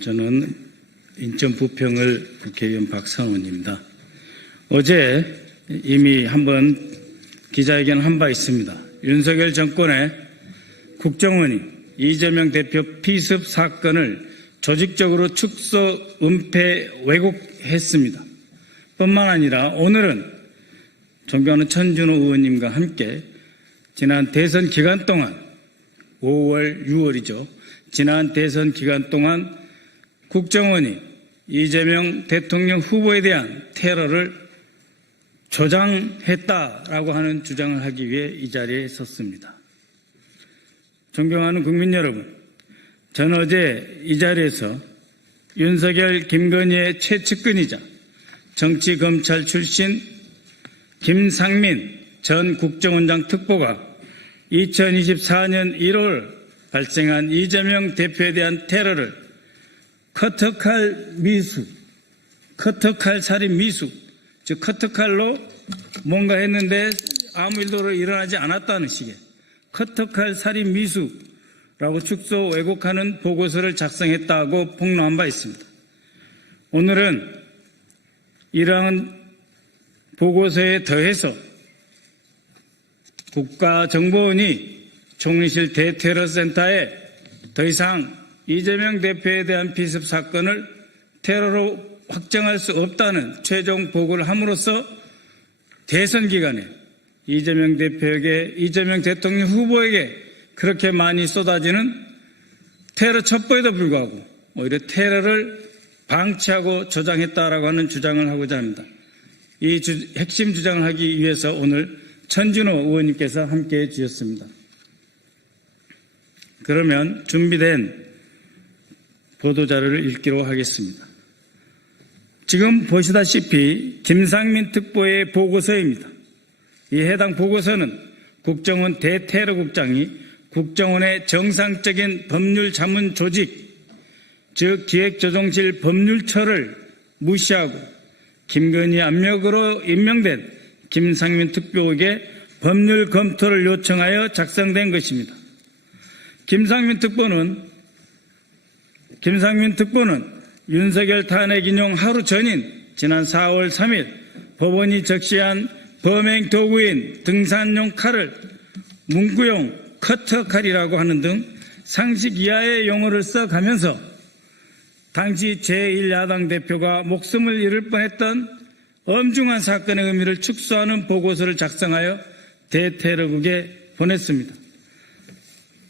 저는 인천 부평을 국회의원 박상원입니다. 어제 이미 한번 기자회견 한 바 있습니다. 윤석열 정권의 국정원이 이재명 대표 피습 사건을 조직적으로 축소, 은폐, 왜곡했습니다. 뿐만 아니라 오늘은 존경하는 천준호 의원님과 함께 지난 대선 기간 동안 5월, 6월이죠. 지난 대선 기간 동안 국정원이 이재명 대통령 후보에 대한 테러를 조장했다라고 하는 주장을 하기 위해 이 자리에 섰습니다. 존경하는 국민 여러분, 저는 어제 이 자리에서 윤석열, 김건희의 최측근이자 정치검찰 출신 김상민 전 국정원장 특보가 2024년 1월 발생한 이재명 대표에 대한 테러를 커터칼 미수, 커터칼 살인 미수, 즉 커터칼로 뭔가 했는데 아무 일도 일어나지 않았다는 식의 커터칼 살인 미수라고 축소 왜곡하는 보고서를 작성했다고 폭로한 바 있습니다. 오늘은 이러한 보고서에 더해서 국가정보원이 총리실 대테러센터에 더 이상 이재명 대표에 대한 비습 사건을 테러로 확정할 수 없다는 최종 보고를 함으로써 대선 기간에 이재명 대표에게 이재명 대통령 후보에게 그렇게 많이 쏟아지는 테러 첩보에도 불구하고 오히려 테러를 방치하고 조장했다라고 하는 주장을 하고자 합니다. 이 주- 핵심 주장을 하기 위해서 오늘 천진호 의원님께서 함께 해 주셨습니다. 그러면 준비된 보도자료를 읽기로 하겠습니다. 지금 보시다시피 김상민 특보의 보고서입니다. 이 해당 보고서는 국정원 대테러국장이 국정원의 정상적인 법률 자문 조직, 즉 기획조정실 법률처를 무시하고 김건희 압력으로 임명된 김상민 특보에게 법률 검토를 요청하여 작성된 것입니다. 김상민 특보는 김상민 특보는 윤석열 탄핵 인용 하루 전인 지난 4월 3일 법원이 적시한 범행 도구인 등산용 칼을 문구용 커터 칼이라고 하는 등 상식 이하의 용어를 써가면서 당시 제1야당 대표가 목숨을 잃을 뻔했던 엄중한 사건의 의미를 축소하는 보고서를 작성하여 대테러국에 보냈습니다.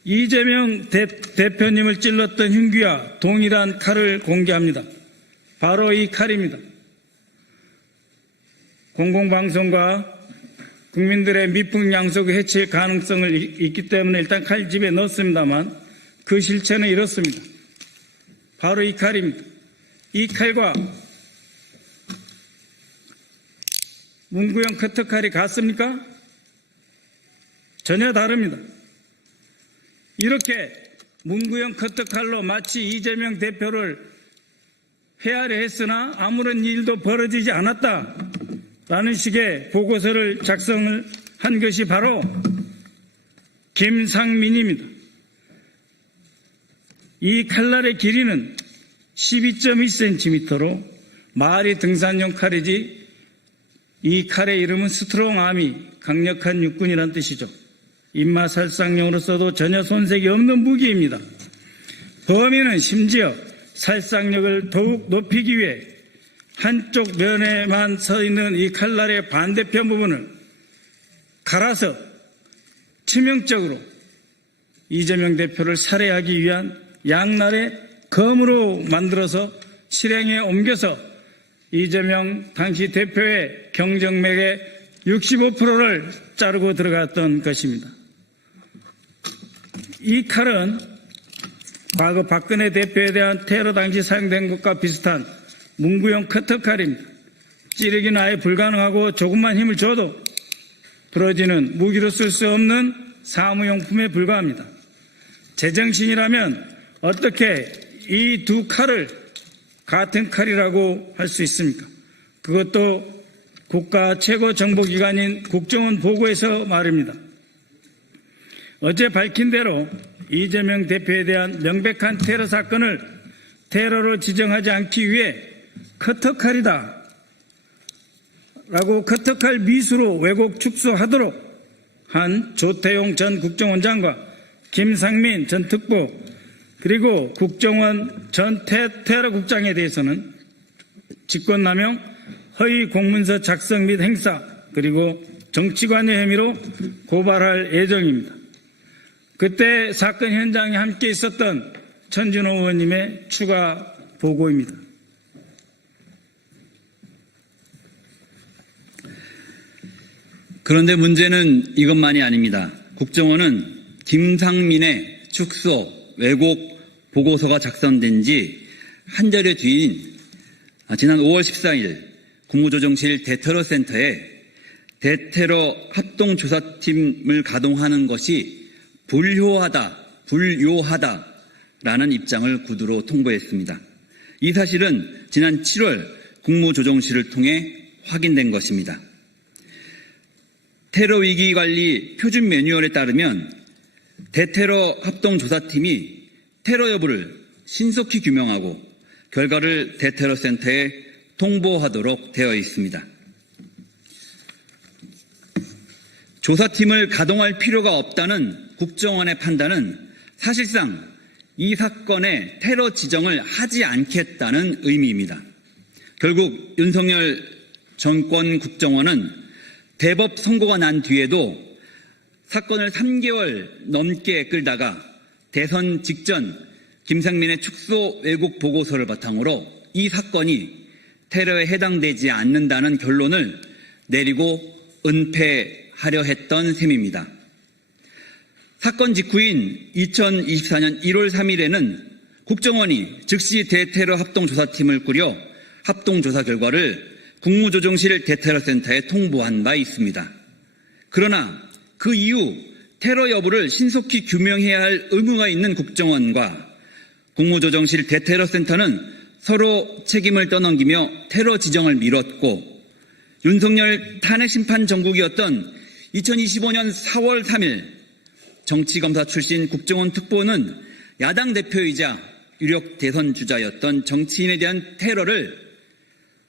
이재명 대, 대표님을 찔렀던 흉기와 동일한 칼을 공개합니다. 바로 이 칼입니다. 공공방송과 국민들의 미풍양속을 해칠 가능성을 이- 있기 때문에 일단 칼 집에 넣었습니다만 그 실체는 이렇습니다. 바로 이 칼입니다. 이 칼과 문구형 커터 칼이 같습니까? 전혀 다릅니다. 이렇게 문구형 커터칼로 마치 이재명 대표를 헤아려 했으나 아무런 일도 벌어지지 않았다라는 식의 보고서를 작성을 한 것이 바로 김상민입니다. 이 칼날의 길이는 12.1cm로 말이 등산용 칼이지 이 칼의 이름은 스트롱 아미, 강력한 육군이란 뜻이죠. 입마 살상용으로서도 전혀 손색이 없는 무기입니다. 범인은 심지어 살상력을 더욱 높이기 위해 한쪽 면에만 서 있는 이 칼날의 반대편 부분을 갈아서 치명적으로 이재명 대표를 살해하기 위한 양날의 검으로 만들어서 실행에 옮겨서 이재명 당시 대표의 경정맥의 65%를 자르고 들어갔던 것입니다. 이 칼은 과거 박근혜 대표에 대한 테러 당시 사용된 것과 비슷한 문구형 커터칼입니다. 찌르기는 아예 불가능하고 조금만 힘을 줘도 부러지는 무기로 쓸 수 없는 사무용품에 불과합니다. 제정신이라면 어떻게 이 두 칼을 같은 칼이라고 할 수 있습니까? 그것도 국가 최고 정보기관인 국정원 보고에서 말입니다. 어제 밝힌 대로 이재명 대표에 대한 명백한 테러 사건을 테러로 지정하지 않기 위해 커터칼이다. 라고 커터칼 미수로 왜곡 축소하도록 한 조태용 전 국정원장과 김상민 전 특보 그리고 국정원 전 테- 테러국장에 대해서는 직권남용, 허위 공문서 작성 및 행사 그리고 정치관여 혐의로 고발할 예정입니다. 그때 사건 현장에 함께 있었던 천준호 의원님의 추가 보고입니다. 그런데 문제는 이것만이 아닙니다. 국정원은 김상민의 축소, 왜곡 보고서가 작성된 지 한 달여 뒤인 아, 지난 5월 14일 국무조정실 대테러 센터에 대테러 합동조사팀을 가동하는 것이 불효하다, 불요하다 라는 입장을 구두로 통보했습니다. 이 사실은 지난 7월 국무조정실을 통해 확인된 것입니다. 테러 위기 관리 표준 매뉴얼에 따르면 대테러 합동조사팀이 테러 여부를 신속히 규명하고 결과를 대테러 센터에 통보하도록 되어 있습니다. 조사팀을 가동할 필요가 없다는 국정원의 판단은 사실상 이 사건의 테러 지정을 하지 않겠다는 의미입니다. 결국 윤석열 정권 국정원은 대법 선고가 난 뒤에도 사건을 3개월 넘게 끌다가 대선 직전 김상민의 축소 왜곡 보고서를 바탕으로 이 사건이 테러에 해당되지 않는다는 결론을 내리고 은폐 하려 했던 셈입니다. 사건 직후인 2024년 1월 3일에는 국정원이 즉시 대테러 합동조사팀을 꾸려 합동조사 결과를 국무조정실 대테러센터에 통보한 바 있습니다. 그러나 그 이후 테러 여부를 신속히 규명해야 할 의무가 있는 국정원과 국무조정실 대테러센터는 서로 책임을 떠넘기며 테러 지정을 미뤘고 윤석열 탄핵심판 정국이었던 2025년 4월 3일 정치검사 출신 국정원 특보는 야당 대표이자 유력 대선 주자였던 정치인에 대한 테러를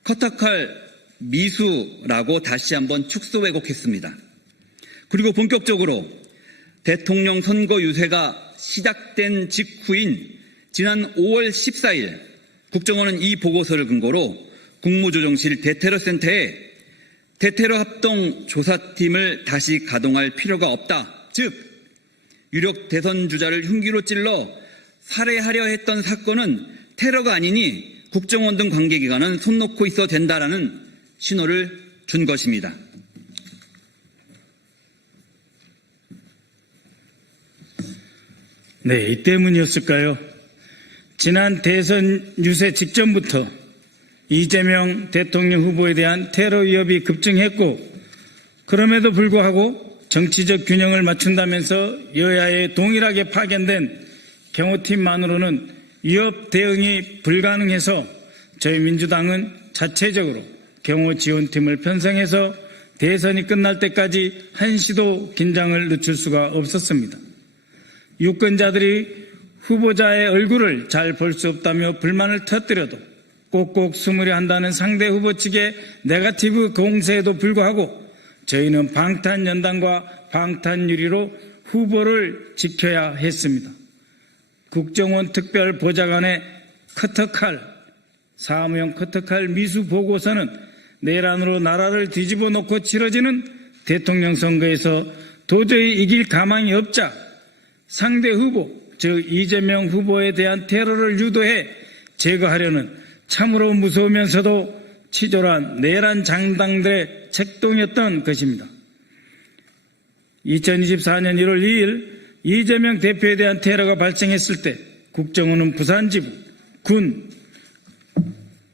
커터칼 미수라고 다시 한번 축소 왜곡했습니다. 그리고 본격적으로 대통령 선거 유세가 시작된 직후인 지난 5월 14일 국정원은 이 보고서를 근거로 국무조정실 대테러센터에 대테러 합동 조사팀을 다시 가동할 필요가 없다. 즉, 유력 대선 주자를 흉기로 찔러 살해하려 했던 사건은 테러가 아니니 국정원 등 관계기관은 손 놓고 있어도 된다라는 신호를 준 것입니다. 네, 이 때문이었을까요? 지난 대선 유세 직전부터 이재명 대통령 후보에 대한 테러 위협이 급증했고, 그럼에도 불구하고 정치적 균형을 맞춘다면서 여야에 동일하게 파견된 경호팀만으로는 위협 대응이 불가능해서 저희 민주당은 자체적으로 경호 지원팀을 편성해서 대선이 끝날 때까지 한시도 긴장을 늦출 수가 없었습니다. 유권자들이 후보자의 얼굴을 잘 볼 수 없다며 불만을 터뜨려도 꼭꼭 숨으려 한다는 상대 후보 측의 네가티브 공세에도 불구하고 저희는 방탄연단과 방탄유리로 후보를 지켜야 했습니다. 국정원 특별 보좌관의 커터칼, 사무용 커터칼 미수 보고서는 내일 안으로 나라를 뒤집어 놓고 치러지는 대통령 선거에서 도저히 이길 가망이 없자 상대 후보, 즉 이재명 후보에 대한 테러를 유도해 제거하려는 참으로 무서우면서도 치졸한 내란 장당들의 책동이었던 것입니다. 2024년 1월 2일 이재명 대표에 대한 테러가 발생했을 때 국정원은 부산지부, 군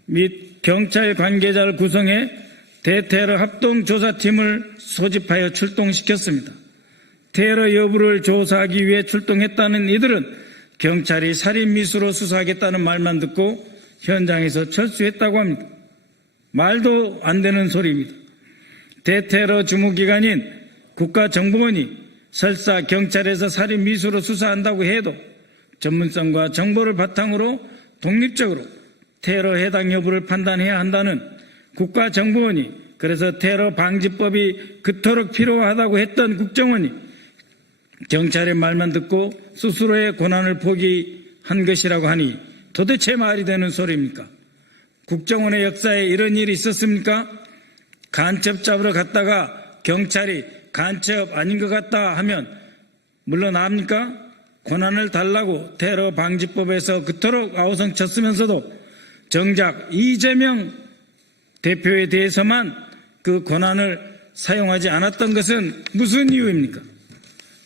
및 경찰 관계자를 구성해 대테러 합동조사팀을 소집하여 출동시켰습니다. 테러 여부를 조사하기 위해 출동했다는 이들은 경찰이 살인 미수로 수사하겠다는 말만 듣고 현장에서 철수했다고 합니다. 말도 안 되는 소리입니다. 대테러 주무기관인 국가정보원이 설사 경찰에서 살인 미수로 수사한다고 해도 전문성과 정보를 바탕으로 독립적으로 테러 해당 여부를 판단해야 한다는 국가정보원이 그래서 테러 방지법이 그토록 필요하다고 했던 국정원이 경찰의 말만 듣고 스스로의 권한을 포기한 것이라고 하니 도대체 말이 되는 소리입니까? 국정원의 역사에 이런 일이 있었습니까? 간첩 잡으러 갔다가 경찰이 간첩 아닌 것 같다 하면 물러납니까? 권한을 달라고 테러 방지법에서 그토록 아우성 쳤으면서도 정작 이재명 대표에 대해서만 그 권한을 사용하지 않았던 것은 무슨 이유입니까?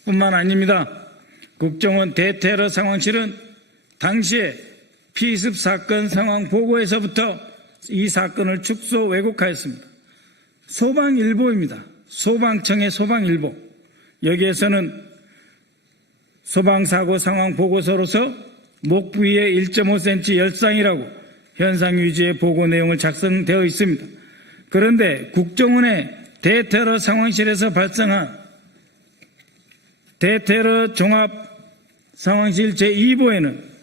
뿐만 아닙니다. 국정원 대테러 상황실은 당시에 피습 사건 상황 보고에서부터 이 사건을 축소 왜곡하였습니다. 소방일보입니다. 소방청의 소방일보. 여기에서는 소방사고 상황 보고서로서 목 부위에 1.5cm 열상이라고 현상 유지의 보고 내용을 작성되어 있습니다. 그런데 국정원의 대테러 상황실에서 발생한 대테러 종합 상황실 제2부에는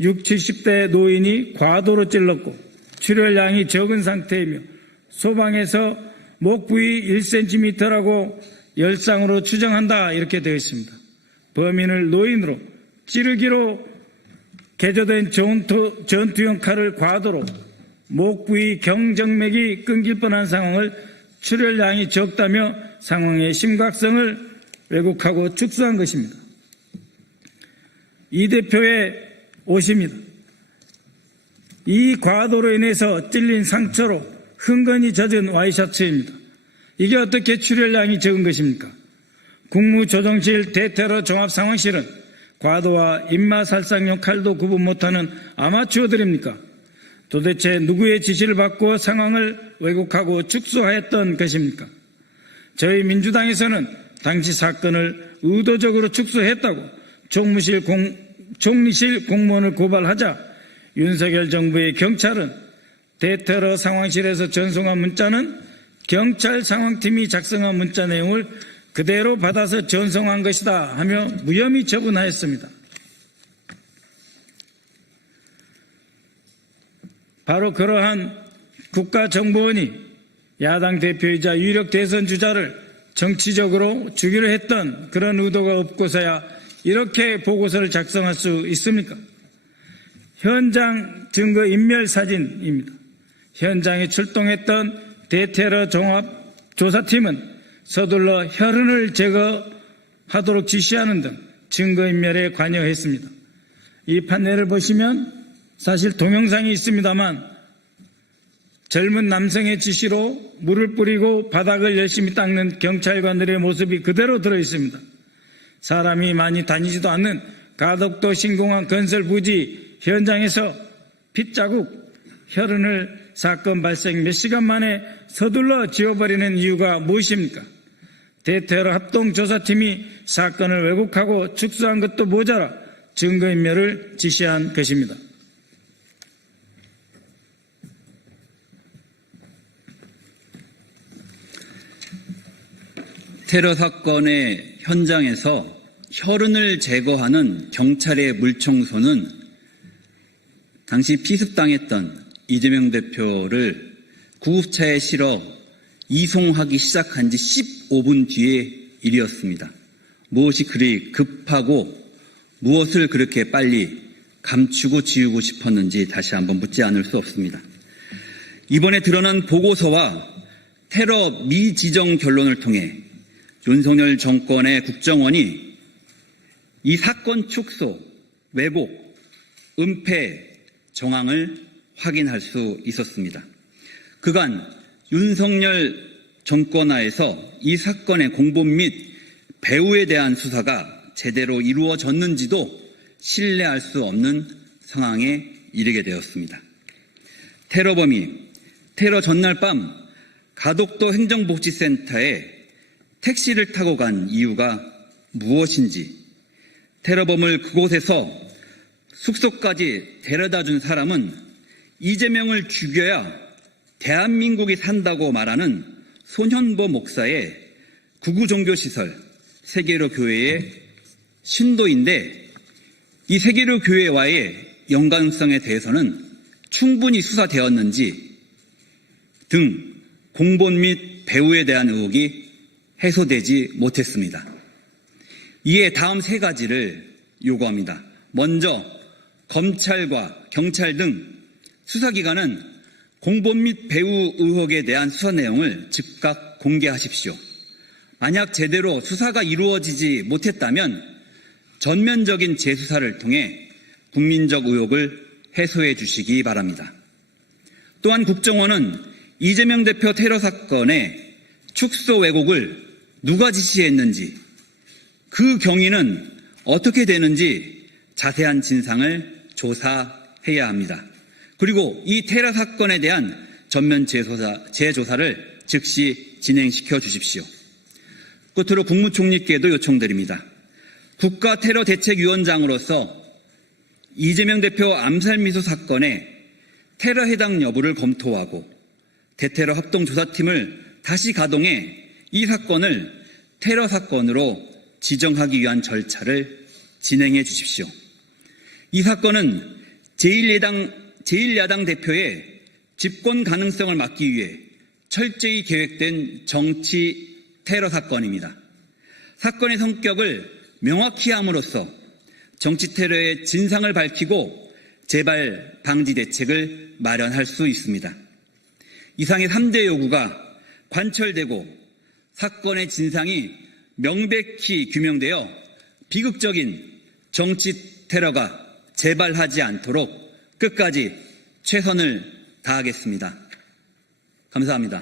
6, 70대 노인이 과도로 찔렀고 출혈량이 적은 상태이며 소방에서 목 부위 1cm라고 열상으로 추정한다 이렇게 되어 있습니다. 범인을 노인으로 찌르기로 개조된 전투, 전투용 칼을 과도로 목 부위 경정맥이 끊길 뻔한 상황을 출혈량이 적다며 상황의 심각성을 왜곡하고 축소한 것입니다. 이 대표의 옷입니다. 이 과도로 인해서 찔린 상처로 흥건히 젖은 와이셔츠입니다. 이게 어떻게 출혈량이 적은 것입니까? 국무조정실 대테러 종합상황실은 과도와 입마살상용 칼도 구분 못하는 아마추어들입니까? 도대체 누구의 지시를 받고 상황을 왜곡하고 축소하였던 것입니까? 저희 민주당에서는 당시 사건을 의도적으로 축소했다고 총무실 공, 총리실 공무원을 고발하자 윤석열 정부의 경찰은 대테러 상황실에서 전송한 문자는 경찰 상황팀이 작성한 문자 내용을 그대로 받아서 전송한 것이다 하며 무혐의 처분하였습니다. 바로 그러한 국가정보원이 야당 대표이자 유력 대선 주자를 정치적으로 주기로 했던 그런 의도가 없고서야 이렇게 보고서를 작성할 수 있습니까? 현장 증거 인멸 사진입니다. 현장에 출동했던 대테러 종합 조사팀은 서둘러 혈흔을 제거하도록 지시하는 등 증거인멸에 관여했습니다. 이 판례를 보시면 사실 동영상이 있습니다만 젊은 남성의 지시로 물을 뿌리고 바닥을 열심히 닦는 경찰관들의 모습이 그대로 들어 있습니다. 사람이 많이 다니지도 않는 가덕도 신공항 건설 부지 현장에서 핏자국, 혈흔을 사건 발생 몇 시간 만에 서둘러 지워버리는 이유가 무엇입니까? 대테러 합동조사팀이 사건을 왜곡하고 축소한 것도 모자라 증거인멸을 지시한 것입니다. 테러 사건의 현장에서 혈흔을 제거하는 경찰의 물청소는 당시 피습당했던 이재명 대표를 구급차에 실어 이송하기 시작한 지 15분 뒤의 일이었습니다. 무엇이 그리 급하고 무엇을 그렇게 빨리 감추고 지우고 싶었는지 다시 한번 묻지 않을 수 없습니다. 이번에 드러난 보고서와 테러 미지정 결론을 통해 윤석열 정권의 국정원이 이 사건 축소, 왜곡, 은폐 정황을 확인할 수 있었습니다. 그간 윤석열 정권 하에서 이 사건의 공범 및 배후에 대한 수사가 제대로 이루어졌는지도 신뢰할 수 없는 상황에 이르게 되었습니다. 테러범이 테러 전날 밤 가덕도 행정복지센터에 택시를 타고 간 이유가 무엇인지, 테러범을 그곳에서 숙소까지 데려다 준 사람은 이재명을 죽여야 대한민국이 산다고 말하는 손현보 목사의 구구종교시설 세계로 교회의 신도인데 이 세계로 교회와의 연관성에 대해서는 충분히 수사되었는지 등 공본 및 배후에 대한 의혹이 해소되지 못했습니다. 이에 다음 세 가지를 요구합니다. 먼저 검찰과 경찰 등 수사기관은 공본 및 배후 의혹에 대한 수사 내용을 즉각 공개하십시오. 만약 제대로 수사가 이루어지지 못했다면 전면적인 재수사를 통해 국민적 의혹을 해소해 주시기 바랍니다. 또한 국정원은 이재명 대표 테러 사건의 축소 왜곡을 누가 지시했는지 그 경위는 어떻게 되는지 자세한 진상을 조사해야 합니다. 그리고 이 테러 사건에 대한 전면 재조사, 재조사를 즉시 진행시켜 주십시오. 끝으로 국무총리께도 요청드립니다. 국가 테러 대책위원장으로서 이재명 대표 암살 미수 사건의 테러 해당 여부를 검토하고 대테러 합동조사팀을 다시 가동해 이 사건을 테러 사건으로 지정하기 위한 절차를 진행해 주십시오. 이 사건은 제1야당, 제1야당 대표의 집권 가능성을 막기 위해 철저히 계획된 정치 테러 사건입니다. 사건의 성격을 명확히 함으로써 정치 테러의 진상을 밝히고 재발 방지 대책을 마련할 수 있습니다. 이상의 3대 요구가 관철되고 사건의 진상이 명백히 규명되어 비극적인 정치 테러가 재발하지 않도록 끝까지 최선을 다하겠습니다. 감사합니다.